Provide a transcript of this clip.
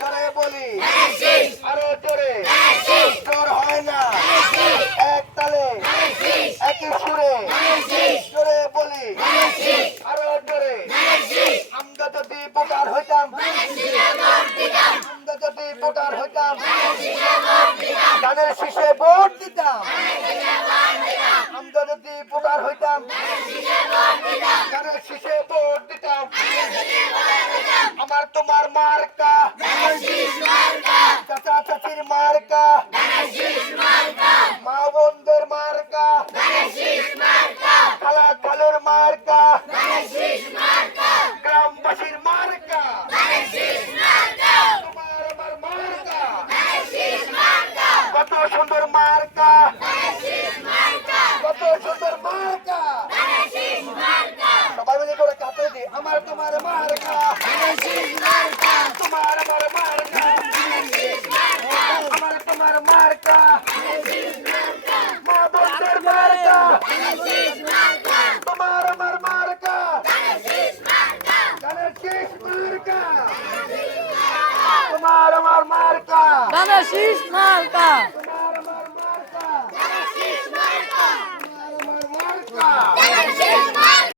জোরে বলি আরো জোরে জোর হয় না এক তালে একই সুরে জোরে বলি আরো জোরে আমরা যদি ভোটার হইতাম আমরা যদি ভোটার হইতাম ধানের শীষে ভোট দিতাম আমরা যদি ভোটার হইতাম ধানের শীষে ভোট দিতাম আমার তোমার মার্কা চাচা চাচির মার্কা মা বোনদের মার্কা খালা খালুর মার্কা গ্রামবাসীর মার্কা তোমার আমার মার্কা কত সুন্দর মার্কা কত সুন্দর মার্কা সবাই মিলে করে কাঁপে দি আমার তোমার মার্কা তোমার আমার মার্কা আমার তোমার মার্কা মা বোনদের মার্কা তোমার আমার মার্কা ধানের শীষ মার্কা তোমার আমার মার্কা ধানের শীষ মার্কা।